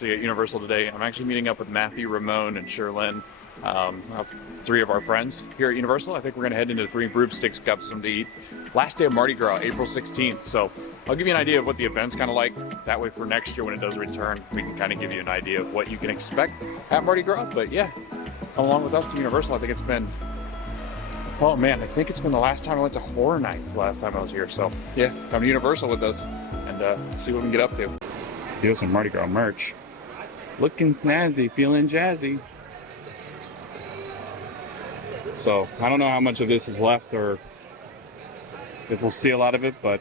At Universal today. I'm actually meeting up with Matthew, Ramon, and Sherlyn, three of our friends here at Universal. I think we're going to head into the free Broomsticks, got something to eat. Last day of Mardi Gras, April 16th. So I'll give you an idea of what the event's kind of like. That way for next year when it does return, we can kind of give you an idea of what you can expect at Mardi Gras. But yeah, come along with us to Universal. I think it's been, oh man, I think it's been the last time I went to Horror Nights the last time I was here. So yeah, come to Universal with us and see what we can get up to. Do some Mardi Gras merch. Looking snazzy, feeling jazzy. So I don't know how much of this is left or if we'll see a lot of it, but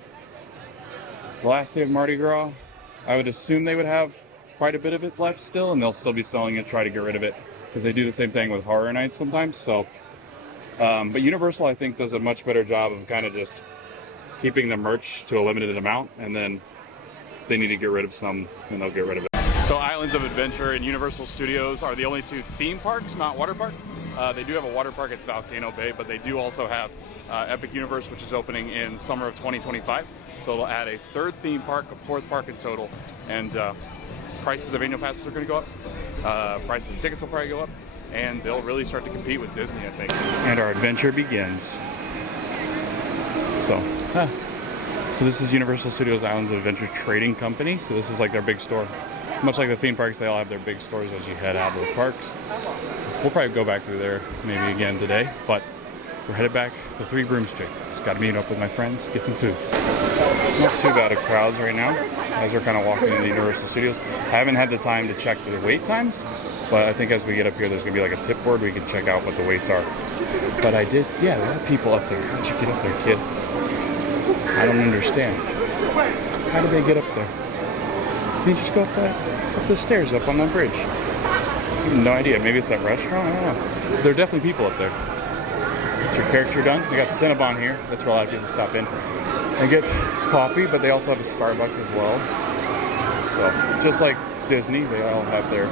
the last day of Mardi Gras, I would assume they would have quite a bit of it left still, and they'll still be selling it, try to get rid of it, because they do the same thing with Horror Nights sometimes. So, but Universal, I think, does a much better job of kind of just keeping the merch to a limited amount, and then if they need to get rid of some, then they'll get rid of it. So Islands of Adventure and Universal Studios are the only two theme parks, not water parks. They do have a water park at Volcano Bay, but they do also have Epic Universe, which is opening in summer of 2025. So it'll add a third theme park, a fourth park in total, and prices of annual passes are going to go up. Prices of tickets will probably go up, and they'll really start to compete with Disney, I think. And our adventure begins. So this is Universal Studios Islands of Adventure Trading Company. So this is like their big store. Much like the theme parks, they all have their big stores as you head out of the parks. We'll probably go back through there maybe again today, but we're headed back to 3 Broomsticks. Got to meet up with my friends, get some food. Not too bad of crowds right now as we're kind of walking into Universal Studios. I haven't had the time to check the wait times, but I think as we get up here, there's going to be like a tip board we can check out what the waits are. But I did, yeah, there are people up there. How'd you get up there, kid? I don't understand. How did they get up there? You just go up the stairs, up on that bridge. I have no idea. Maybe it's that restaurant? I don't know. There are definitely people up there. Get your character done. They got Cinnabon here. That's where a lot of people stop in and get coffee, but they also have a Starbucks as well. So, just like Disney, they all have their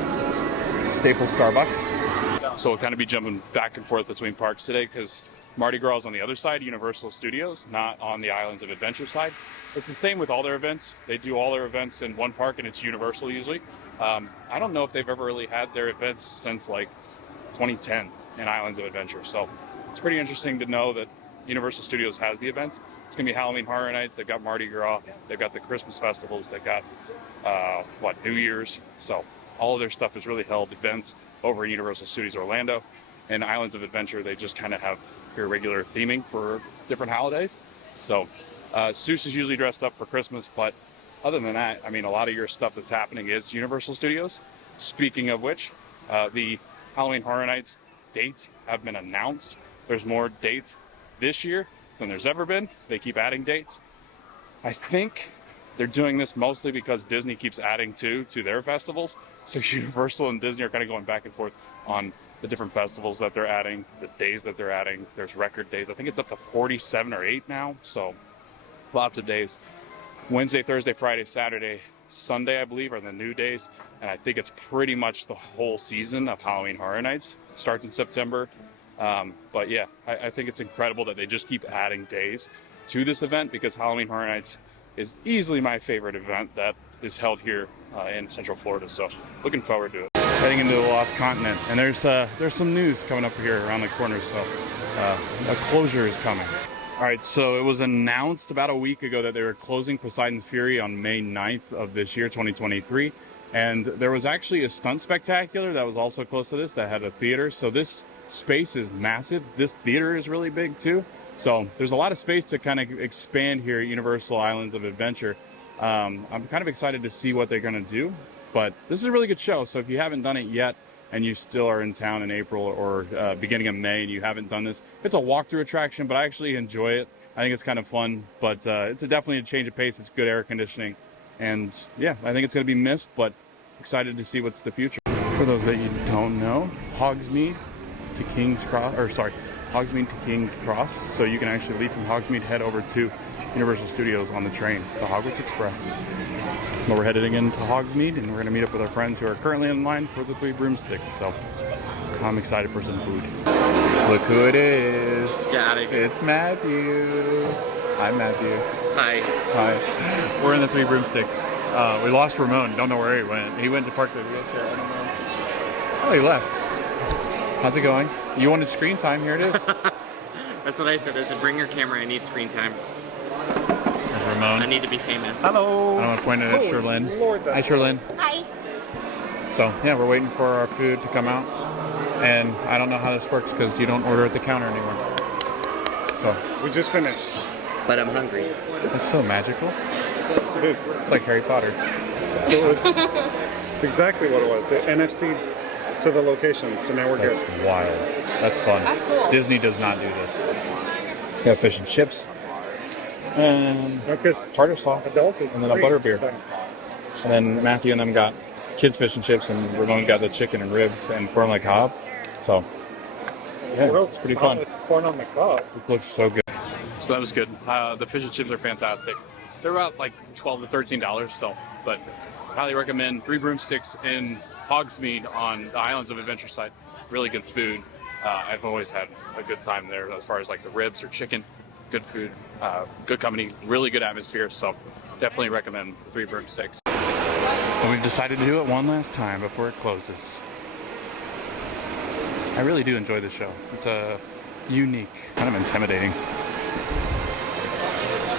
staple Starbucks. So we'll kind of be jumping back and forth between parks today because Mardi Gras is on the other side, Universal Studios, not on the Islands of Adventure side. It's the same with all their events. They do all their events in one park, and it's Universal usually. I don't know if they've ever really had their events since like 2010 in Islands of Adventure. So it's pretty interesting to know that Universal Studios has the events. It's gonna be Halloween Horror Nights. They've got Mardi Gras. They've got the Christmas festivals. They've got New Year's. So all of their stuff is really held events over in Universal Studios Orlando. And Islands of Adventure, they just kind of have your regular theming for different holidays. So Seuss is usually dressed up for Christmas, but other than that, I mean, a lot of your stuff that's happening is Universal Studios. Speaking of which, the Halloween Horror Nights dates have been announced. There's more dates this year than there's ever been. They keep adding dates. I think they're doing this mostly because Disney keeps adding to their festivals. So Universal and Disney are kind of going back and forth on the different festivals that they're adding, the days that they're adding. There's record days. I think it's up to 47 or 8 now. So lots of days. Wednesday, Thursday, Friday, Saturday, Sunday, I believe, are the new days. And I think it's pretty much the whole season of Halloween Horror Nights. It starts in September. But yeah, I think it's incredible that they just keep adding days to this event because Halloween Horror Nights is easily my favorite event that is held here in Central Florida. So looking forward to it. Heading into the Lost Continent, and there's some news coming up here around the corner, so a closure is coming. All right, so it was announced about a week ago that they were closing Poseidons Fury on May 9th of this year, 2023, and there was actually a stunt spectacular that was also close to this that had a theater. So this space is massive. This theater is really big too. So there's a lot of space to kind of expand here at Universal Islands of Adventure. I'm kind of excited to see what they're going to do. But this is a really good show, so if you haven't done it yet and you still are in town in April or beginning of May and you haven't done this, it's a walkthrough attraction, but I actually enjoy it. I think it's kind of fun, but it's definitely a change of pace. It's good air conditioning, and yeah, I think it's going to be missed, but excited to see what's the future. For those that you don't know, Hogsmeade to King's Cross, so you can actually leave from Hogsmeade, head over to Universal Studios on the train, the Hogwarts Express. But we're headed again to Hogsmeade, and we're going to meet up with our friends who are currently in line for the 3 Broomsticks. So I'm excited for some food. Look who it is. Got it. It's Matthew. Hi, Matthew. Hi. Hi. We're in the 3 Broomsticks. We lost Ramon. Don't know where he went. He went to park the wheelchair. I don't know. Oh, he left. How's it going? You wanted screen time. Here it is. That's what I said. I said, bring your camera. I need screen time. There's Ramon. I need to be famous. Hello. I don't want to point it at Sherlyn. Hi, Sherlyn. Hi. So, yeah, we're waiting for our food to come out. And I don't know how this works because you don't order at the counter anymore. So, we just finished. But I'm hungry. It's so magical. It is. It's like Harry Potter. So it's exactly what it was. The NFC to the location. So now we're That's good. wild. That's fun. That's cool. Disney does not do this. We got fish and chips. And tartar sauce. Adult is and then a great. butterbeer. And then Matthew and them got kids fish and chips, and Ramon got the chicken and ribs and corn on the cob. So, yeah, World's pretty fun. smallest corn on the cob. It looks so good. So that was good. The fish and chips are fantastic. They're about like $12 to $13, so, but highly recommend 3 Broomsticks in Hogsmeade on the Islands of Adventureside. Really good food. I've always had a good time there as far as like the ribs or chicken. Good food, good company, really good atmosphere. So definitely recommend 3 Broomsticks. So we've decided to do it one last time before it closes. I really do enjoy this show. It's a unique, kind of intimidating.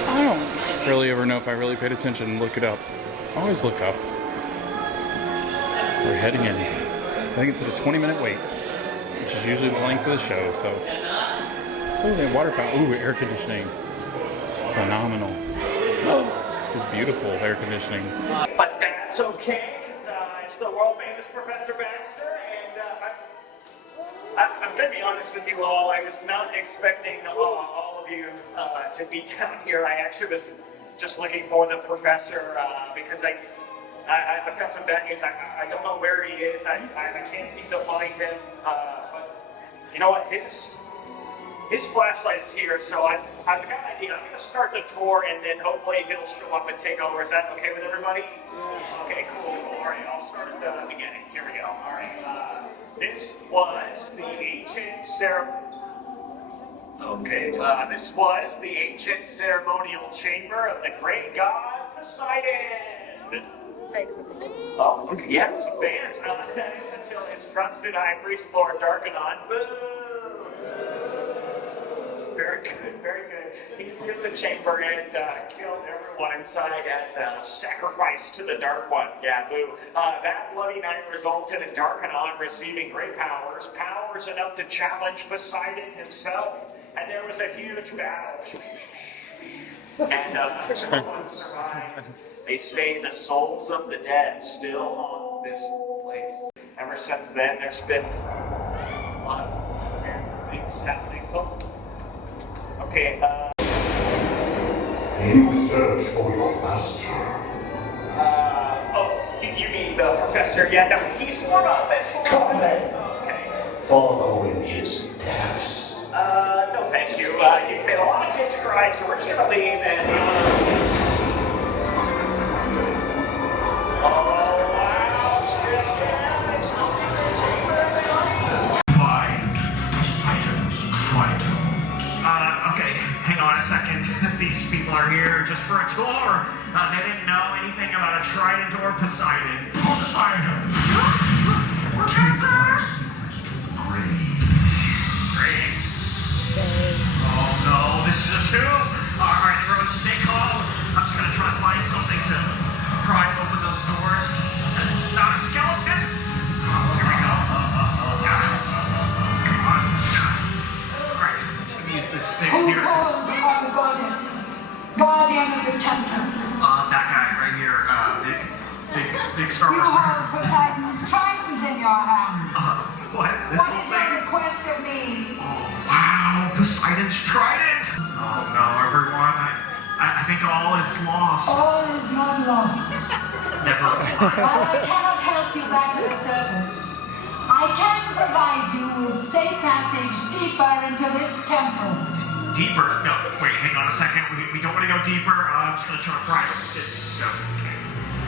I don't really ever know if I really paid attention and look it up. Always look up. We're heading in. I think it's at a 20-minute wait, which is usually the length of the show. So, oh, they have water fountain. Ooh, air conditioning. Phenomenal. This is beautiful air conditioning. But that's okay, because it's the world famous Professor Baxter, and I'm going to be honest with you all, I was not expecting all of you to be down here. I actually was just looking for the professor because I've got some bad news. I don't know where he is. I can't seem to find him. But you know what? His flashlight's here, so I've got an idea. I'm going to start the tour, and then hopefully he'll show up and take over. Is that okay with everybody? Okay, cool. All right, I'll start at the beginning. Here we go. All right. This was the ancient this was the ancient ceremonial chamber of the great god Poseidon. Oh, okay, yeah, some bands. That is until his trusted high priest, Lord Darkanon. Boo! Very good, very good. He sealed the chamber and killed everyone inside as a sacrifice to the Dark One. Yeah, boo. That bloody night resulted in Darkanon receiving great powers enough to challenge Poseidon himself. And there was a huge battle. And no one survived. They say the souls of the dead still haunt this place. Ever since then, there's been a lot of weird things happening. Oh. Okay, You search for your master. you mean the professor? Yeah, no, he's more of a mentor. Come then. Okay. Follow in his steps. No thank you. You've made a lot of kids cry, so we're just gonna leave and, oh, wow, yeah, it's the secret chamber, everybody. Find Poseidon's trident. Okay, hang on a second. These people are here just for a tour. They didn't know anything about a trident or Poseidon. Poseidon! Professor! Great. Oh no, this is a tube! Alright, everyone stay calm. I'm just gonna try to find something to pry open those doors. That's not a skeleton! Here we go. Come on. Alright, I'm just gonna use this stick Who here. calls upon the goddess? Guardian of the temple. That guy right here, big Star You Wars. hold Poseidon's trident in your hand. What? This What whole is your thing? request of me? Oh, wow, Poseidon's trident! Oh no, everyone, I think all is lost. All is not lost. Never. While I cannot help you back to the surface, I can provide you with safe passage deeper into this temple. Deeper? No, wait, hang on a second. We don't want to go deeper. I'm just going to try to pry it. Okay.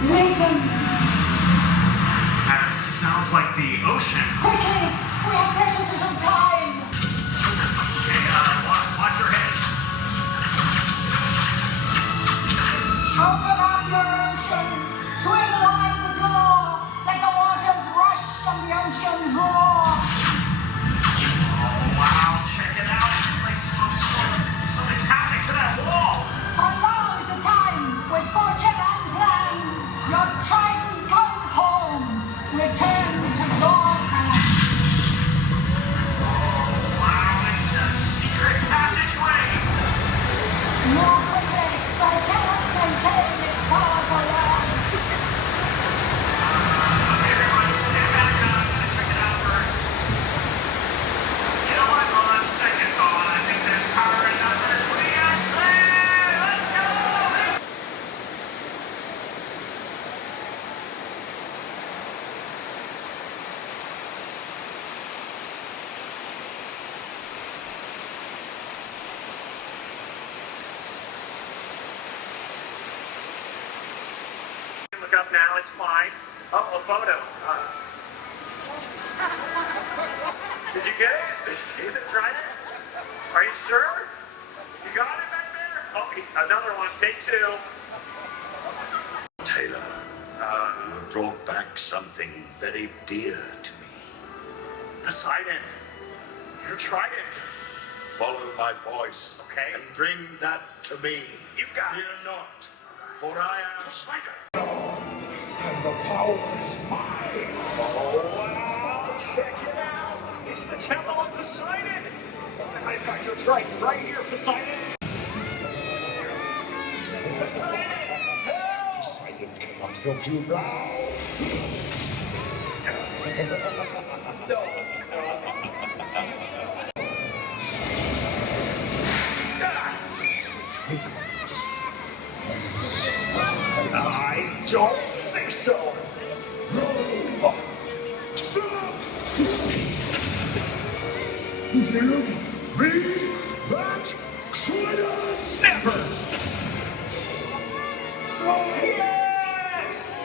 Listen, That sounds like the ocean. quickly, we have precious little time. Okay, watch your heads. Open up your oceans. oceans roar. Wow, check it out. This place is so something's happening to that wall. For now is the time when fortune and plan. Your trident comes home. Return to Dorkland. Wow, it's a secret passageway. More quickly, but I cannot contain its powerful love. Everyone stand back up. I'm gonna check it out first. You know what? On second thought, I think there's power in numbers. What do you guys say? Let's go! Look up now, it's fine. Oh, a photo. Did you get it? Did you get it? Try it? Are you sure? You got it back there? Oh, another one. Take two. Taylor, you brought back something very dear to me. Poseidon, your trident. Follow my voice, Okay. and bring that to me. You got Fear it. not, for I am Poseidon. and the power is mine. Oh, wow. Check it out. It's the Temple of Poseidon. I've got your trident right here, Poseidon. Poseidon, help! Poseidon cannot help you now. I don't think so. Give me that trident! Never. Yes.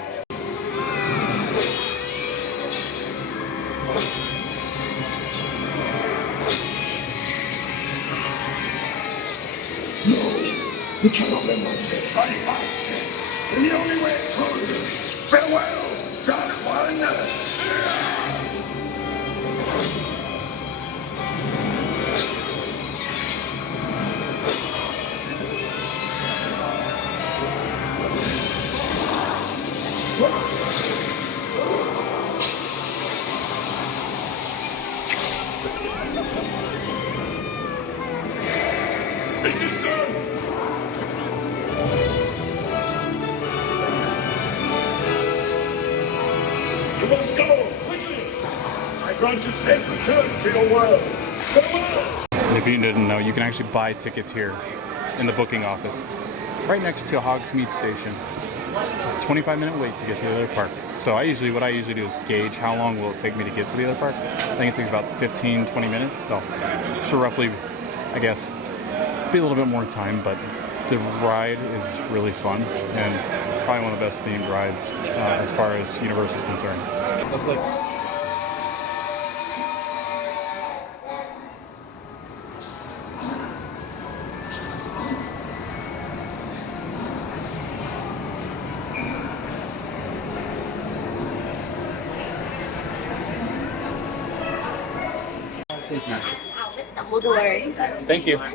You cannot let my fish. I fight. And the only way it's through is farewell, Dark One. It is done. You must go, quickly! I grant you safe return to your world. Farewell! And if you didn't know, you can actually buy tickets here in the booking office, right next to Hogsmeade Station. It's a 25-minute wait to get to the other park. So what I usually do is gauge how long will it take me to get to the other park. I think it takes about 15-20 minutes. So roughly, I guess, be a little bit more time, but the ride is really fun and probably one of the best themed rides as far as Universal is concerned. That's like Thank you. Wait,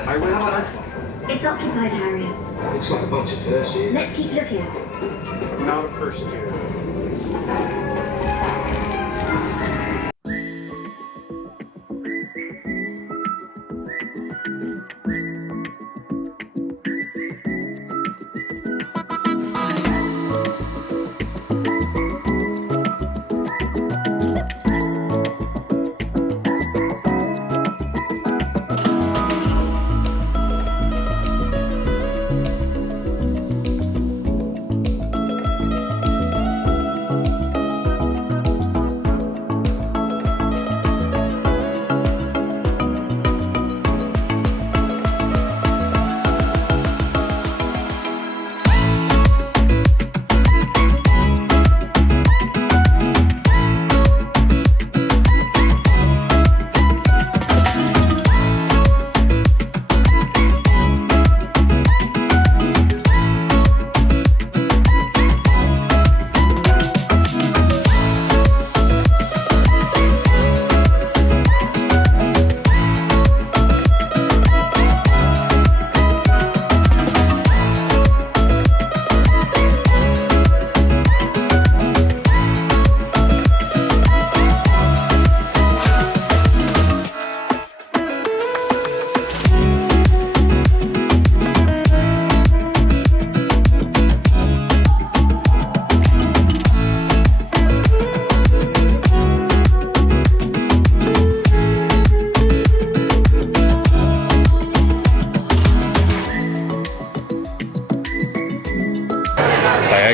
how about this one? It's occupied, Harriet. Looks like a bunch of first years. Let's keep looking. Not a first year.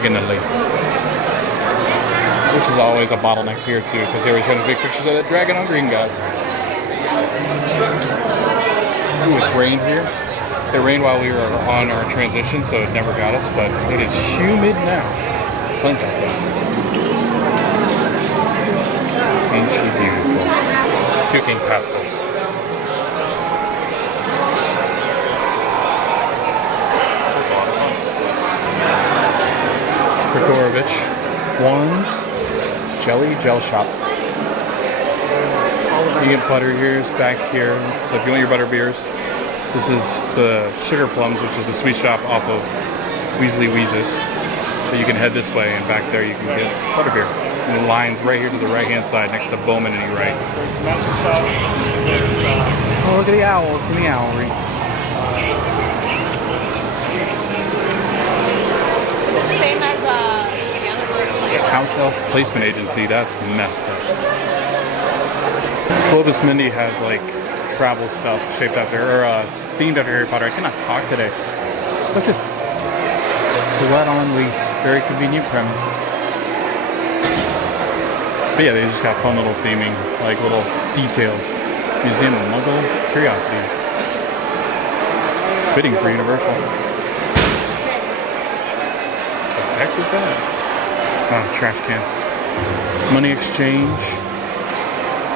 diagonally. This is always a bottleneck here too, because they always show big pictures of that dragon on Green Gods. Ooh, it's rained here. It rained while we were on our transition, so it never got us, but it is humid now. The sun's out there. Ain't she beautiful? Puking pastels. Krakorovich. Wands. Jelly gel shop. You get butter here, back here. So if you want your butter beers, this is the Sugar Plums, which is the sweet shop off of Weasley Weezes. So you can head this way, and back there you can get butterbeer. And the line's right here to the right-hand side, next to Bowman and E-Right. Oh, look at the owls in the owlery. Is it the same as the other one? House Elf Placement Agency, that's messed up. Clovis Mindy has like travel stuff shaped after, or themed after Harry Potter. I cannot talk today. What's this? To let on lease. Very convenient premises. But yeah, they just got fun little theming, like little details. Museum of Muggle Curiosity. Fitting for Universal. What the heck is that? Oh, trash can. Money exchange.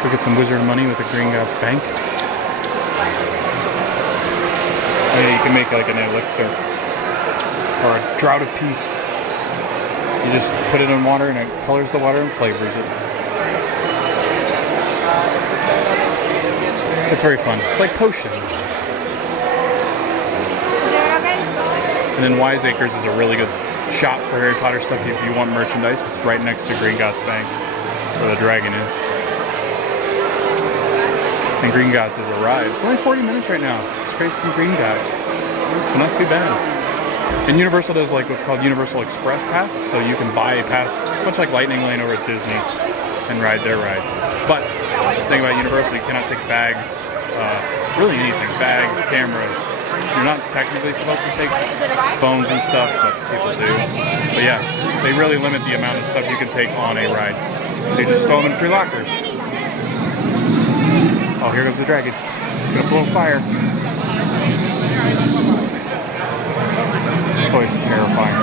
Look at some wizard money with the Green Gods Bank. Yeah, you can make like an elixir or a draught of peace. You just put it in water and it colors the water and flavors it. It's very fun. It's like potions. And then Wiseacres is a really good shop for Harry Potter stuff if you want merchandise. It's right next to Green Gods Bank, where the dragon is. And Green Gods has arrived. It's only 40 minutes right now. Straight from Green Gods. So not too bad. And Universal does like what's called Universal Express Pass, so you can buy a pass, much like Lightning Lane over at Disney, and ride their rides. But the thing about Universal, you cannot take bags, really anything, bags, cameras. You're not technically supposed to take phones and stuff, but people do. But yeah, they really limit the amount of stuff you can take on a ride. So you just throw them in 3 lockers. Oh, here comes the dragon. It's gonna blow fire. It's always terrifying.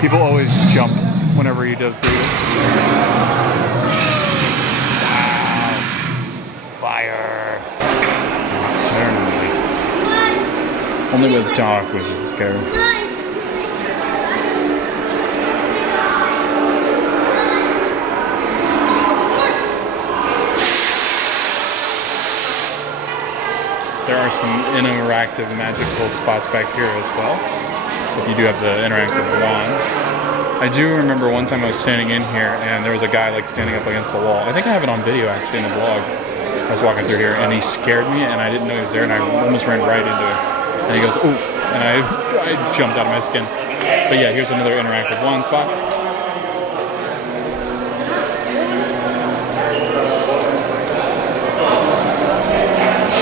People always jump whenever he does do it. Wow. Fire. Nocturnally. Only with dark wizards go. There are some interactive magical spots back here as well. So if you do have the interactive wands. I do remember one time I was standing in here and there was a guy like standing up against the wall. I think I have it on video actually in the vlog. I was walking through here and he scared me and I didn't know he was there and I almost ran right into it. And he goes, ooh, and I jumped out of my skin. But yeah, here's another interactive wand spot.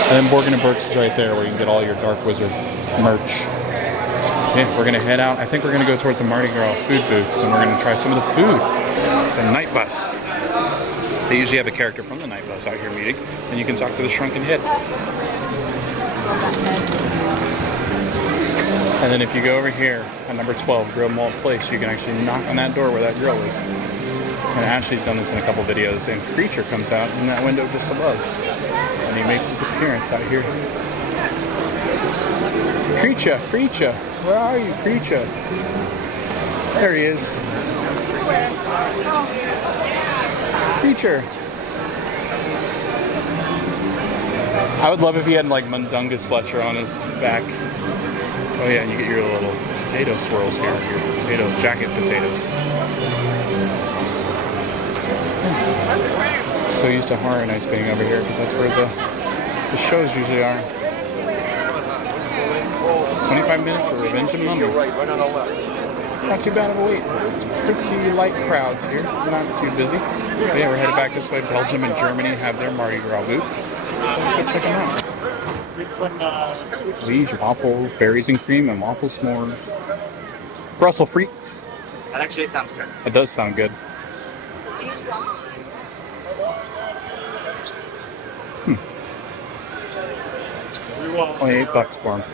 And then Borgin and Burke's is right there where you can get all your Dark Wizard merch. Yeah, we're gonna head out. I think we're gonna go towards the Mardi Gras food booths and we're gonna try some of the food. The Night Bus. They usually have a character from the Night Bus out here meeting, and you can talk to the Shrunken Head. And then if you go over here at number 12, Grill Malt Place, you can actually knock on that door where that grill is. And Ashley's done this in a couple videos, and Creature comes out in that window just above. And he makes his appearance out here. Creature, Creature, where are you, Creature? There he is. Creature. I would love if he had like Mundungus Fletcher on his back. Oh yeah, you get your little potato swirls here, your potato jacket potatoes. So used to Horror Nights being over here because that's where the shows usually are. 25 minutes for Revenge of Mummy. Not too bad of a wait. It's pretty light crowds here, not too busy. So yeah, we're headed back this way. Belgium and Germany have their Mardi Gras booth. Go check them out. Liege waffle, berries and cream, and waffle s'more. Brussels frites. That actually sounds good. It does sound good. Only $8 for them.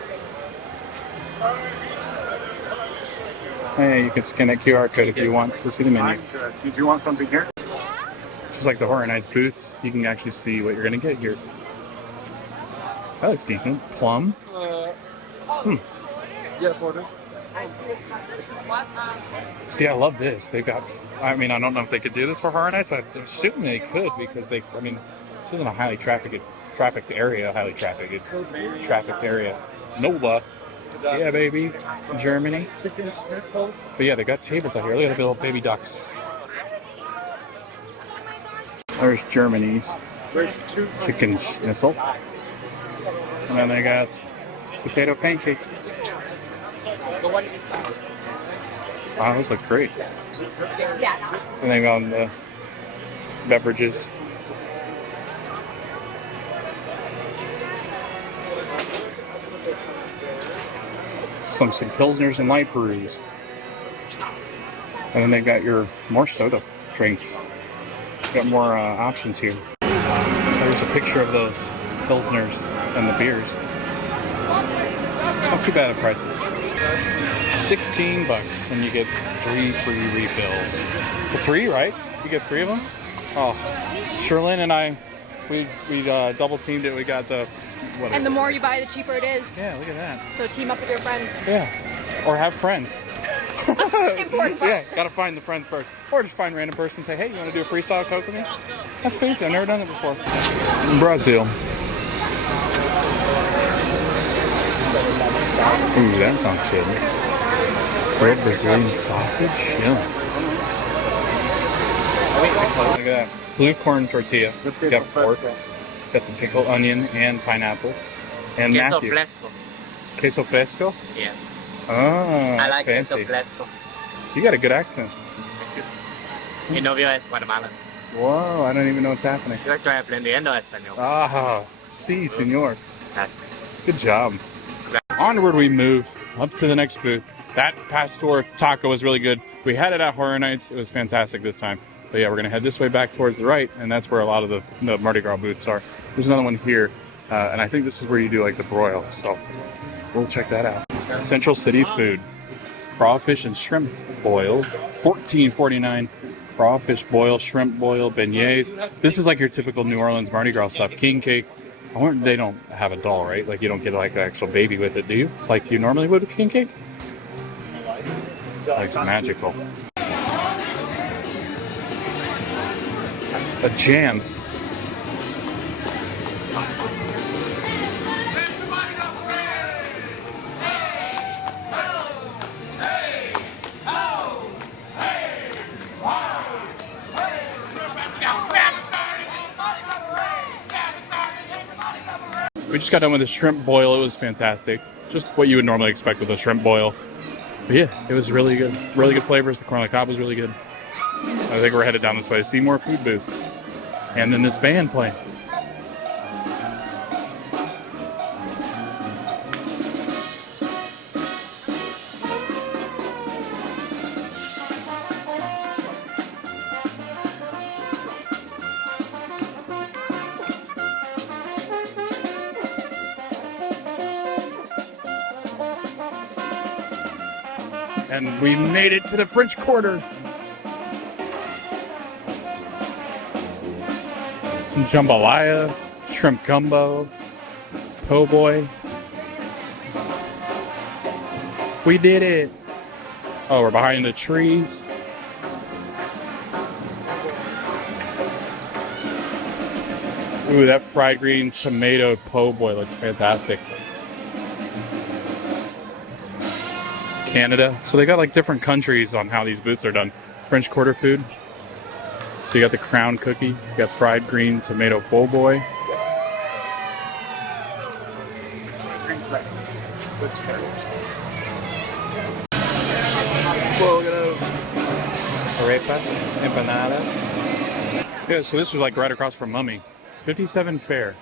Hey, you can scan that QR code if you want to see the menu. Did you want something here? Just like the Horror Nights booths, you can actually see what you're gonna get here. That looks decent. Plum. Yeah, order. See, I love this. They've got, I mean, I don't know if they could do this for Horror Nights, but I'm assuming they could because they, I mean, this isn't a highly trafficked area. Nova. Yeah, baby. Germany. But yeah, they got tables out here. Look at the little baby ducks. There's Germany's chicken schnitzel. And then they got potato pancakes. Wow, those look great. And they got the beverages. Some pilsners and light brews. And then they've got your more soda drinks. Got more options here. There's a picture of those pilsners and the beers. Not too bad at prices. $16 and you get 3 free refills. For 3, right? You get 3 of them? Oh, Sherlyn and I, we double teamed it. We got the whatever. And the more you buy, the cheaper it is. Yeah, look at that. So team up with your friends. Yeah, or have friends. Important part. Yeah, gotta find the friends first. Or just find a random person and say, hey, you want to do a freestyle Coke with me? That's fancy. I've never done it before. Brazil. Ooh, that sounds good. Bread Brazilian sausage? Yeah. Look at that. Blue corn tortilla. You got pork. Got the pickled onion and pineapple. And Queso Matthew. fresco. Queso fresco? Yeah. Oh, I like fancy. queso fresco. You got a good accent. Mi novio es Guatemalan. Whoa, I don't even know what's happening. Yo estoy aprendiendo español. Ah, si, senor. Gracias. Good job. Onward we move up to the next booth. That Pastor taco was really good. We had it at Horror Nights. It was fantastic this time. But yeah, we're going to head this way back towards the right, and that's where a lot of the Mardi Gras booths are. There's another one here, and I think this is where you do like the broil, so we'll check that out. Central City Food. Crawfish and shrimp boil, $14.49. Crawfish boil, shrimp boil, beignets. This is like your typical New Orleans Mardi Gras stuff. King cake. I wonder, they don't have a doll, right? Like you don't get like an actual baby with it, do you? Like you normally would with king cake? Like magical. A jam. We just got done with a shrimp boil. It was fantastic. Just what you would normally expect with a shrimp boil. But yeah, it was really good. Really good flavors. The corn on the cob was really good. I think we're headed down this way to see more food booths. And then this band playing. And we made it to the French Quarter. Some jambalaya, shrimp gumbo, po' boy. We did it. Oh, we're behind the trees. Ooh, that fried green tomato po' boy looks fantastic. Canada. So they got like different countries on how these booths are done. French Quarter food. So you got the crown cookie, you got fried green tomato po' boy. Whoa, look at those. Arepas, empanadas. Yeah, so this was like right across from Mummy. 57 fare.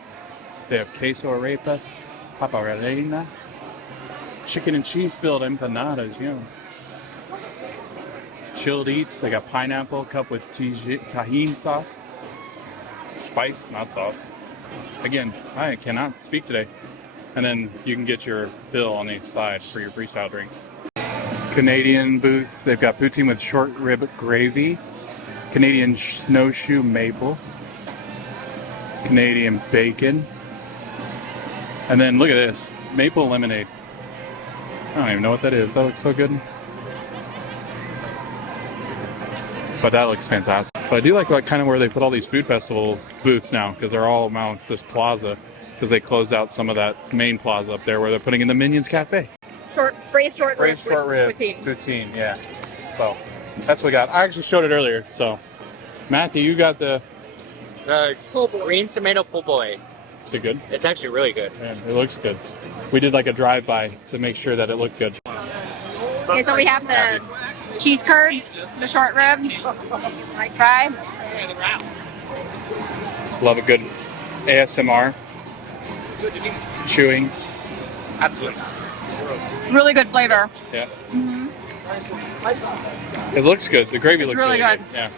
They have queso arepas, papa rellena, chicken and cheese filled empanadas, yeah. chilled eats. They got pineapple cup with tahini sauce. Spice, not sauce. Again, I cannot speak today. And then you can get your fill on each side for your freestyle drinks. Canadian booth. They've got poutine with short rib gravy. Canadian snowshoe maple. Canadian bacon. And then look at this. Maple lemonade. I don't even know what that is. That looks so good. But that looks fantastic. But I do like kind of where they put all these food festival booths now, because they're all amongst this plaza, because they closed out some of that main plaza up there where they're putting in the Minions Cafe. Braised short rib. Poutine, yeah. So that's what we got. I actually showed it earlier. So Matthew, you got the Green tomato po' boy. Is it good? It's actually really good. Yeah, it looks good. We did like a drive-by to make sure that it looked good. Okay, so we have the cheese curds, the short rib, like fry. Love a good ASMR. Chewing. Absolutely. Really good flavor. Yeah. It looks good. The gravy looks really good. Yeah.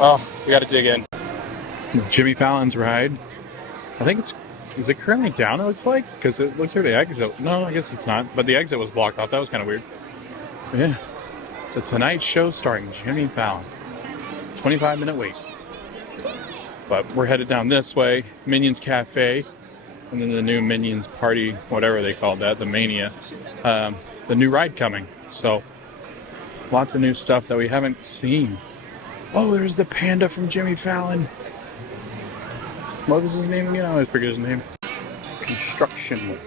Oh, we got to dig in. Jimmy Fallon's ride. I think is it currently down, it looks like? Because it looks like the exit. No, I guess it's not. But the exit was blocked off. That was kind of weird. But yeah. The Tonight Show starring Jimmy Fallon. 25-minute wait. But we're headed down this way. Minions Cafe. And then the new Minions Party, whatever they called that, the Mania. The new ride coming. So, lots of new stuff that we haven't seen. Oh, there's the panda from Jimmy Fallon. What was his name again? I always forget his name. Construction.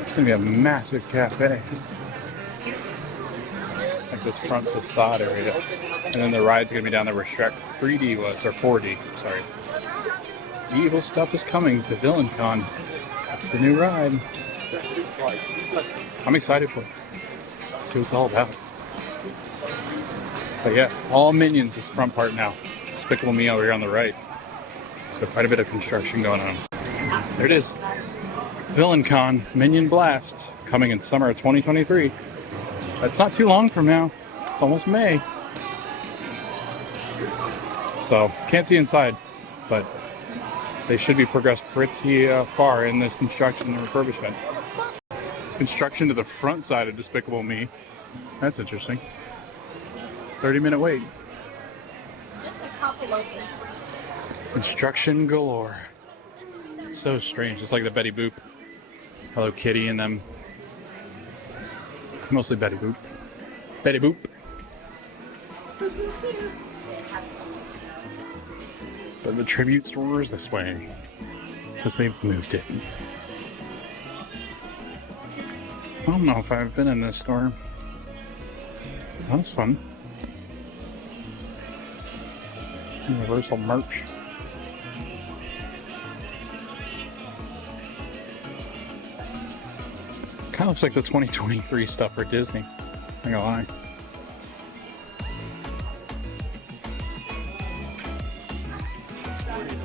It's going to be a massive cafe. Like this front facade area. And then the ride's going to be down there where Shrek 3D was, or 4D, sorry. Evil stuff is coming to VillainCon. That's the new ride. I'm excited for it. See what it's all about. But yeah, all Minions is front part now. Despicable Me over here on the right. So quite a bit of construction going on. There it is. VillainCon Minion Blast coming in summer of 2023. That's not too long from now. It's almost May. So can't see inside, but they should be progressed pretty far in this construction and refurbishment. Construction to the front side of Despicable Me. That's interesting. 30-minute wait. Construction galore. It's so strange. It's like the Betty Boop, Hello Kitty, and them. Mostly Betty Boop. Betty Boop. But the tribute store is this way, because they've moved it. I don't know if I've been in this store. That was fun. Universal merch. Kind of looks like the 2023 stuff for Disney. Not gonna lie.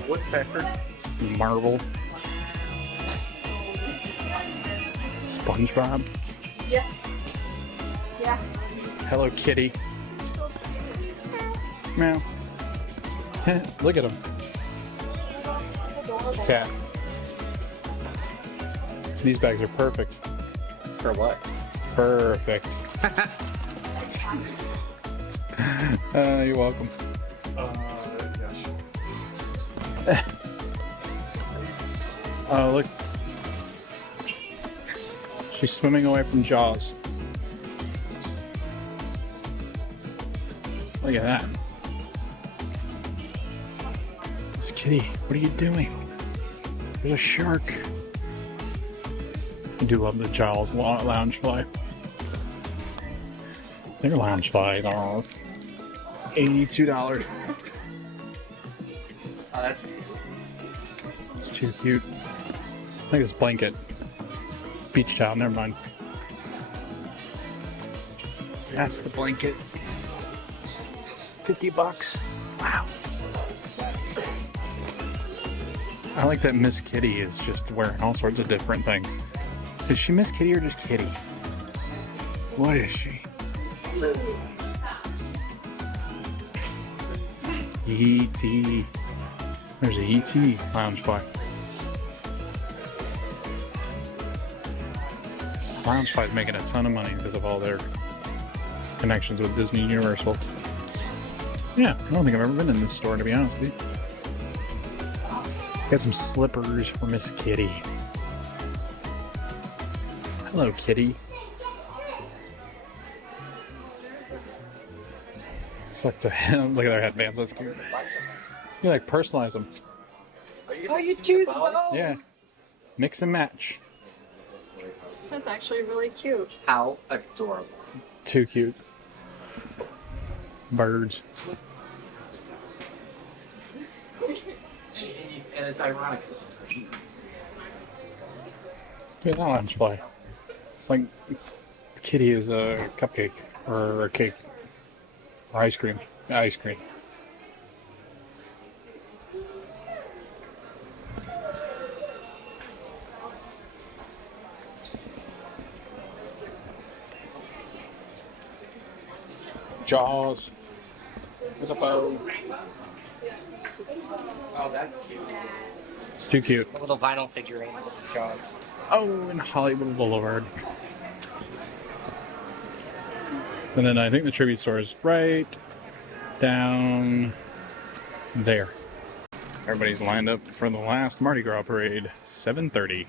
Woodpecker. Marvel. SpongeBob. Yeah. Yeah. Hello Kitty. Meow. Look at him. Cat. These bags are perfect. For what? Perfect. You're welcome. Oh, look. She's swimming away from Jaws. Look at that. Miss Kitty, what are you doing? There's a shark. I do love the Jaws lounge fly. Their lounge flies are $82. Oh, that's It's too cute. Look at this blanket. Beach towel, never mind. That's the blanket. $50. Wow. I like that Miss Kitty is just wearing all sorts of different things. Is she Miss Kitty or just Kitty? What is she? E.T. There's a E.T. Loungefly. Loungefly's making a ton of money because of all their connections with Disney and Universal. Yeah, I don't think I've ever been in this store, to be honest with you. Got some slippers for Miss Kitty. Hello, Kitty. It's like look at their headbands. That's cute. You like personalize them. Oh, you choose both. Yeah. Mix and match. That's actually really cute. How adorable. Too cute. Birds. And it's ironic. Yeah, that one's fly. It's like Kitty is a cupcake or a cake or ice cream. Ice cream. Jaws. There's a bow. Oh, that's cute. It's too cute. A little vinyl figurine with Jaws. Oh, in Hollywood Boulevard. And then I think the tribute store is right down there. Everybody's lined up for the last Mardi Gras parade, 7:30.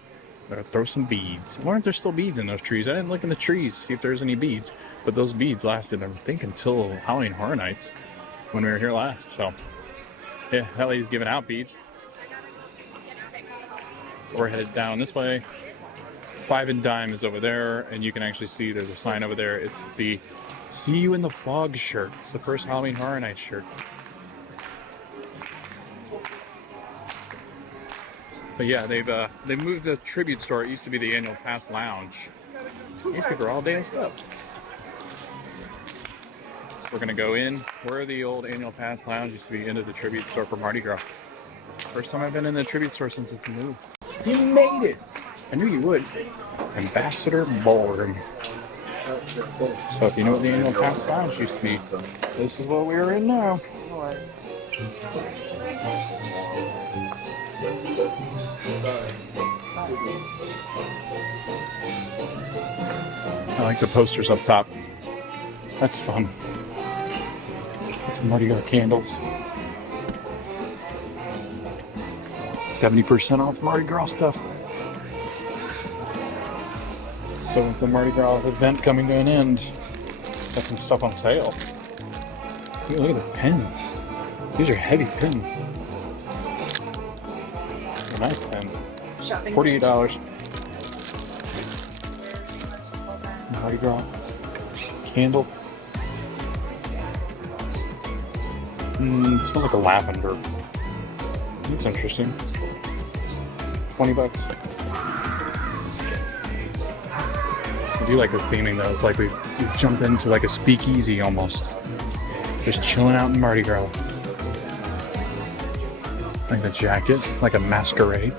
They're gonna throw some beads. I wonder if there's still beads in those trees. I didn't look in the trees to see if there's any beads, but those beads lasted, I think, until Halloween Horror Nights when we were here last. So, yeah, that lady's giving out beads. We're headed down this way. 5 and Dime is over there, and you can actually see there's a sign over there. It's the See You in the Fog shirt. It's the first Halloween Horror Nights shirt. But yeah, they've moved the tribute store. It used to be the Annual Pass Lounge. These people are all danced up. So we're gonna go in where the old Annual Pass Lounge used to be, into the tribute store for Mardi Gras. First time I've been in the tribute store since it's moved. You made it! I knew you would. Ambassador Ballroom. So if you know what the Annual Pass Lounge used to be, this is what we're in now. I like the posters up top. That's fun. Got some Mardi Gras candles. 70% off Mardi Gras stuff. So with the Mardi Gras event coming to an end, got some stuff on sale. Look at the pins. These are heavy pins. They're nice pins. $48. Mardi Gras candle. It smells like a lavender. That's interesting. $20. I do like the theming though. It's like we've jumped into like a speakeasy almost. Just chilling out in Mardi Gras. Like the jacket, like a masquerade.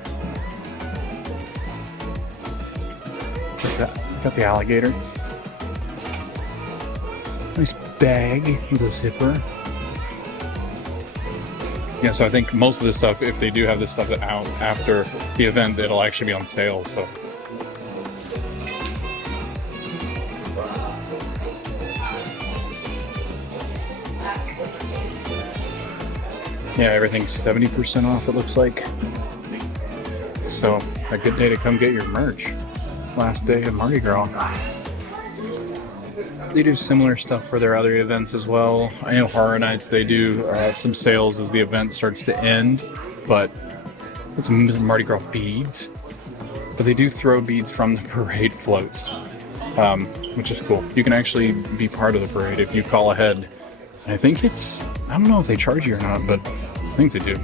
Got the alligator. Nice bag with a zipper. Yeah, so I think most of this stuff, if they do have this stuff out after the event, it'll actually be on sale. So. Yeah, everything's 70% off, it looks like. So, a good day to come get your merch. Last day of Mardi Gras. They do similar stuff for their other events as well. I know Horror Nights, they do some sales as the event starts to end, but it's Mardi Gras beads. But they do throw beads from the parade floats, which is cool. You can actually be part of the parade if you call ahead. And I think I don't know if they charge you or not, but I think they do.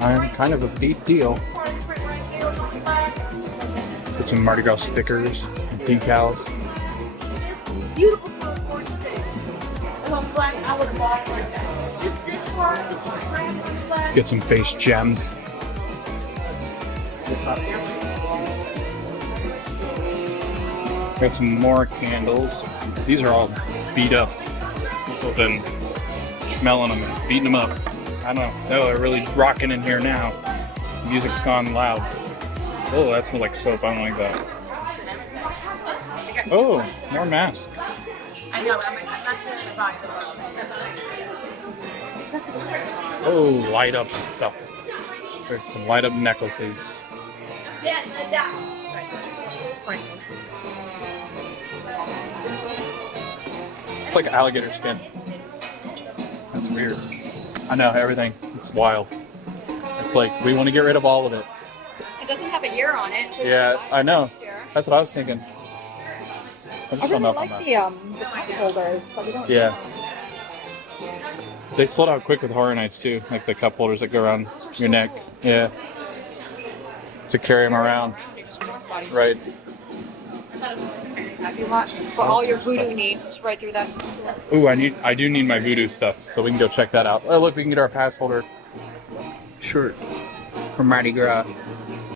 I'm kind of a big deal. Get some Mardi Gras stickers, decals. Beautiful for today. And I'm black, I would have bought it like that. Just this one, Get some face gems. Got some more candles. These are all beat up. People have been smelling them and beating them up. I don't know. Oh, they're really rocking in here now. The music's gone loud. Oh, that smells like soap. I don't like that. Oh, more masks. I know, I'm not going to buy them. Oh, light up stuff. There's some light up necklaces. It's like alligator skin. That's weird. I know, everything. It's wild. It's like, we want to get rid of all of it. It doesn't have a year on it. So Yeah, I know. That's what I was thinking. I just I don't really know if I'm like not- the cup holders, but we don't. Yeah. They sold out quick with Horror Nights too, like the cup holders that go around your neck. Yeah. To carry them around. Right. Have you watched for all your voodoo needs right through that? Ooh, I do need my voodoo stuff, so we can go check that out. Oh, look, we can get our pass holder shirt from Mardi Gras.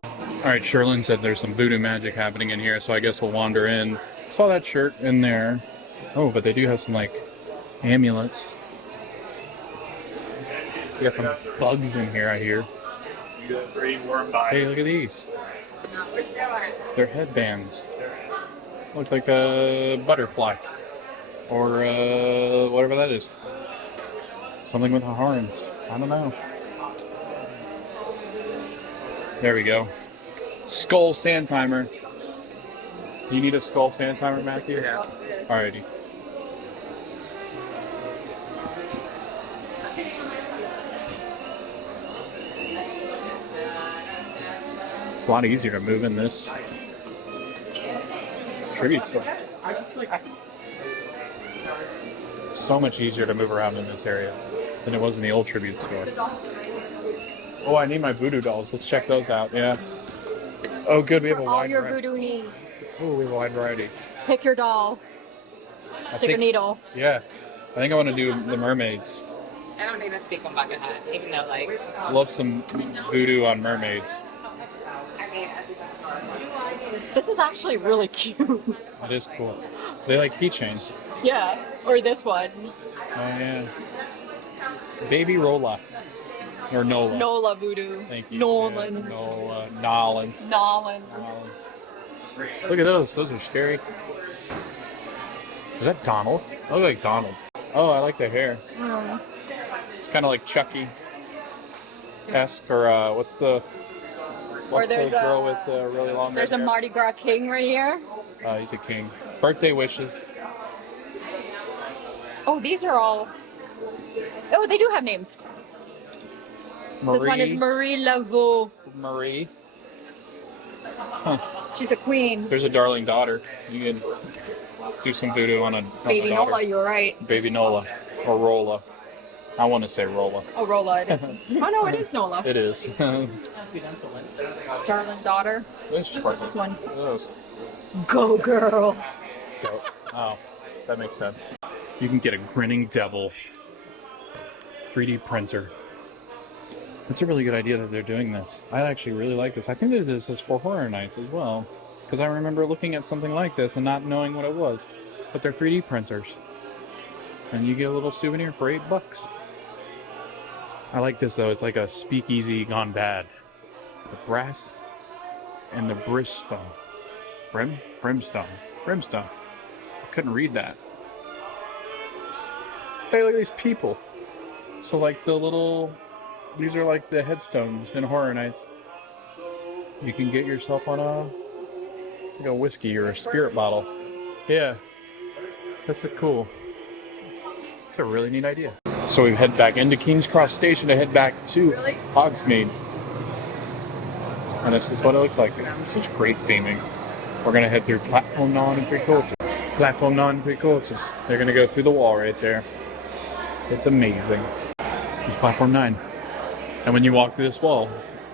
All right, Sherlyn said there's some voodoo magic happening in here, so I guess we'll wander in. Saw that shirt in there. Oh, but they do have some like amulets. We got some bugs in here, I hear. Hey, look at these. They're headbands. Look like a butterfly. Or whatever that is. Something with horns. I don't know. There we go. Skull sand timer. You need a skull sand timer, Matthew? Yeah. Alrighty. It's a lot easier to move in this tribute store. It's so much easier to move around in this area than it was in the old tribute store. Oh, I need my voodoo dolls. Let's check those out. Yeah. Oh, good. We have a All wide your variety. voodoo needs. Oh, we have a wide variety. Pick your doll. Stick a think- needle. Yeah. I think I want to do the mermaids. I don't need a sequin bucket hat, even though like. I love some voodoo on mermaids. This is actually really cute. It is cool. They like keychains. Yeah, or this one. Oh, yeah. Baby Rolla. Or Nola. Nola voodoo. Thank you. Nolans. Yeah, Nolans. Nolans. Nolans. Look at those. Those are scary. Is that Donald? I look like Donald. Oh, I like the hair. It's kind of like Chucky-esque, or what's the there's girl a- with the really long There's a red hair? Mardi Gras king right here. He's a king. Birthday wishes. Oh, these are all. Oh, they do have names. This one is Marie Laveau. Marie. She's a queen. There's a darling daughter. You can do some voodoo on a Baby daughter. Nola, you're right. Baby Nola. Or Rolla. I want to say Rolla. Oh, Rolla, it is. Oh, no, it is Nola. It is. Darling daughter. What's This one. those? Go, girl. Go. Oh, that makes sense. You can get a grinning devil 3D printer. That's a really good idea that they're doing this. I actually really like this. I think this is for Horror Nights as well, because I remember looking at something like this and not knowing what it was. But they're 3D printers, and you get a little souvenir for $8. I like this though. It's like a speakeasy gone bad. The brass and the brimstone. Brimstone. I couldn't read that. Hey, look at these people. So like the little, these are like the headstones in Horror Nights. You can get yourself on it's like a whiskey or a spirit bottle. Yeah, that's cool. It's a really neat idea. So we've head back into King's Cross Station to head back to Hogsmeade. And this is what it looks like. Such great theming. We're gonna head through platform 9 and 3/4. Platform 9 and 3/4. They're gonna go through the wall right there. It's amazing. It's platform 9. And when you walk through this wall,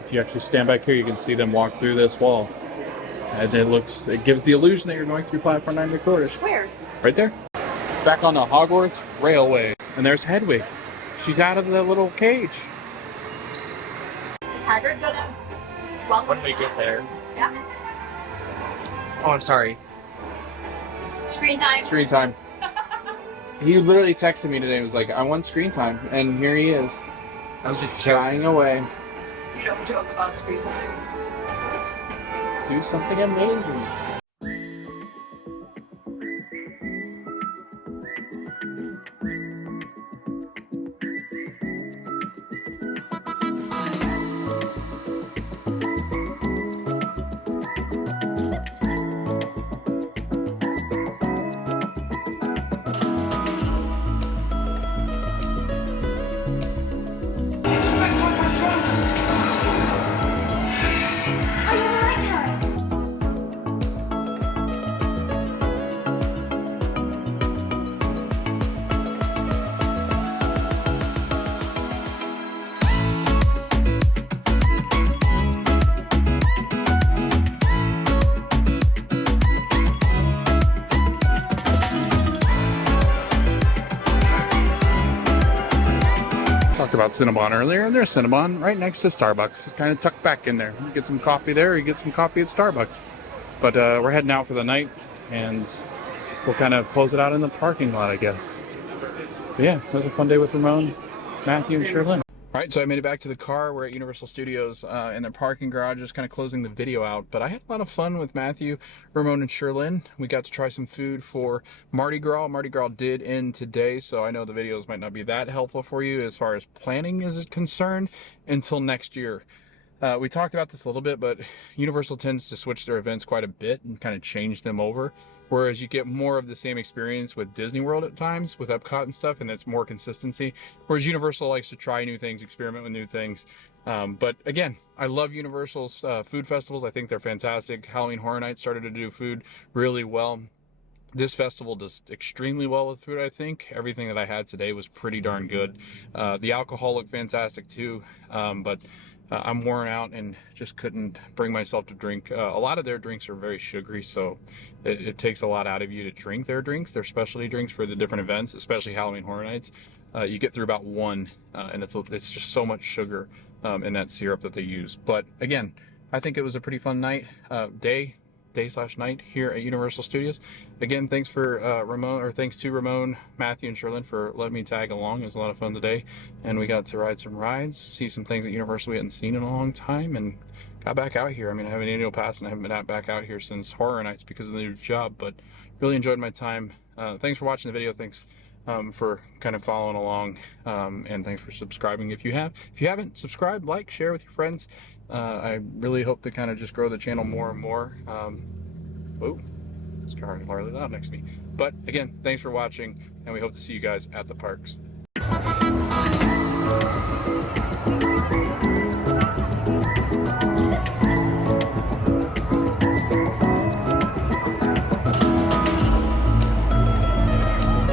if you actually stand back here, you can see them walk through this wall. And it gives the illusion that you're going through platform 9 3/4. Where? Right there. Back on the Hogwarts Railway. And there's Hedwig. She's out of the little cage. Is Hagrid gonna welcome When we get there. Yeah. Oh, I'm sorry. Screen time. Screen time. He literally texted me today and was like, I want screen time. And here he is. I was just Shying away. You don't joke about screen time. Do something amazing. Talked about Cinnabon earlier, and there's Cinnabon right next to Starbucks. It's kind of tucked back in there. You get some coffee there, you get some coffee at Starbucks. But we're heading out for the night, and we'll kind of close it out in the parking lot, I guess. But yeah, it was a fun day with Ramon, Matthew, and Sherlyn. All right, so I made it back to the car. We're at Universal Studios in their parking garage, just kind of closing the video out. But I had a lot of fun with Matthew, Ramon, and Sherlyn. We got to try some food for Mardi Gras. Mardi Gras did end today, so I know the videos might not be that helpful for you as far as planning is concerned until next year. We talked about this a little bit, but Universal tends to switch their events quite a bit and kind of change them over. Whereas you get more of the same experience with Disney World at times, with Epcot and stuff, and it's more consistency. Whereas Universal likes to try new things, experiment with new things. But again, I love Universal's food festivals. I think they're fantastic. Halloween Horror Nights started to do food really well. This festival does extremely well with food, I think. Everything that I had today was pretty darn good. The alcohol looked fantastic too, but I'm worn out and just couldn't bring myself to drink. A lot of their drinks are very sugary, so it takes a lot out of you to drink their drinks, their specialty drinks for the different events, especially Halloween Horror Nights. You get through about one, and it's just so much sugar in that syrup that they use. But again, I think it was a pretty fun night, day/night here at Universal Studios. Again, thanks for thanks to Ramon, Matthew, and Sherlyn for letting me tag along. It was a lot of fun today, and we got to ride some rides, see some things at Universal we hadn't seen in a long time, and got back out here. I mean, I have an annual pass and I haven't been back out here since Horror Nights because of the new job, but really enjoyed my time. Thanks for watching the video. Thanks for kind of following along, and thanks for subscribing if you have. If you haven't, subscribe, like, share with your friends. I really hope to kind of just grow the channel more and more. Oh, this car is really loud next to me. But again, thanks for watching, and we hope to see you guys at the parks.